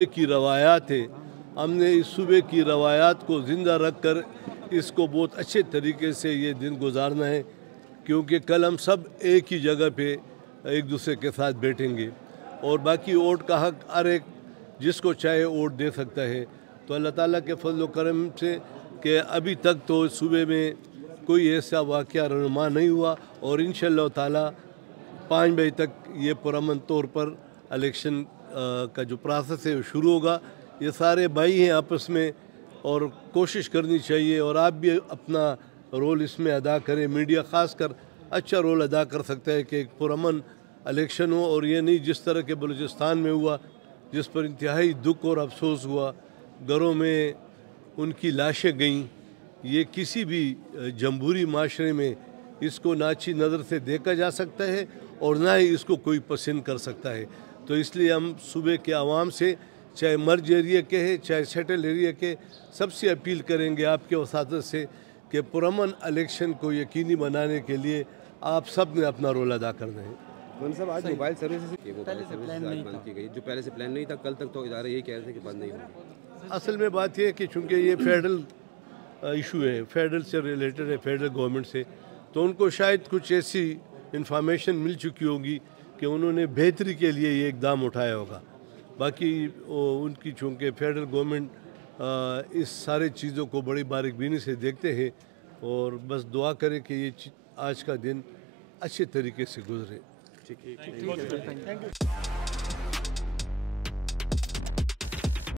की रवायात है, हमने इस सूबे की रवायात को ज़िंदा रख कर इसको बहुत अच्छे तरीके से ये दिन गुजारना है, क्योंकि कल हम सब एक ही जगह पे एक दूसरे के साथ बैठेंगे और बाकी वोट का हक हर एक जिसको चाहे वोट दे सकता है। तो अल्लाह ताला के फजल करम से कि अभी तक तो सूबे में कोई ऐसा वाक़या रहनुमा नहीं हुआ और इंशाअल्लाह ताला 5 बजे तक ये पुरअमन तौर पर इलेक्शन का जो प्रोसेस है वो शुरू होगा। ये सारे भाई हैं आपस में और कोशिश करनी चाहिए और आप भी अपना रोल इसमें अदा करें। मीडिया ख़ास कर अच्छा रोल अदा कर सकता है कि एक पुरअमन इलेक्शन हो और ये नहीं जिस तरह के बलूचिस्तान में हुआ, जिस पर इंतहाई दुख और अफसोस हुआ, घरों में उनकी लाशें गईं। ये किसी भी जमहूरी माशरे में इसको ना अच्छी नज़र से देखा जा सकता है और ना ही इसको कोई पसंद कर सकता है। तो इसलिए हम सूबे के आवाम से, चाहे मर्ज एरिया के हैं चाहे सेटल एरिया के, सबसे अपील करेंगे आपके वसातत से कि पुरअमन इलेक्शन को यकीनी बनाने के लिए आप सब ने अपना रोल अदा करना है। साहब, आज मोबाइल सर्विसेज आज बंद की गई, जो पहले से प्लान नहीं था। कल तक तो इदारे यही कह रहे थे कि बंद नहीं होगा। असल में बात यह है कि चूँकि ये फेडरल इशू है, फेडरल से रिलेटेड है, फेडरल गवर्नमेंट से, तो उनको शायद कुछ ऐसी इंफॉर्मेशन मिल चुकी होगी कि उन्होंने बेहतरी के लिए ये इकदाम उठाया होगा। बाकी उनकी चूँकि फेडरल गवर्नमेंट इस सारे चीज़ों को बड़ी बारीकबीनी से देखते हैं और बस दुआ करें कि ये आज का दिन अच्छे तरीके से गुजरे। ठीक है, थैंक यू।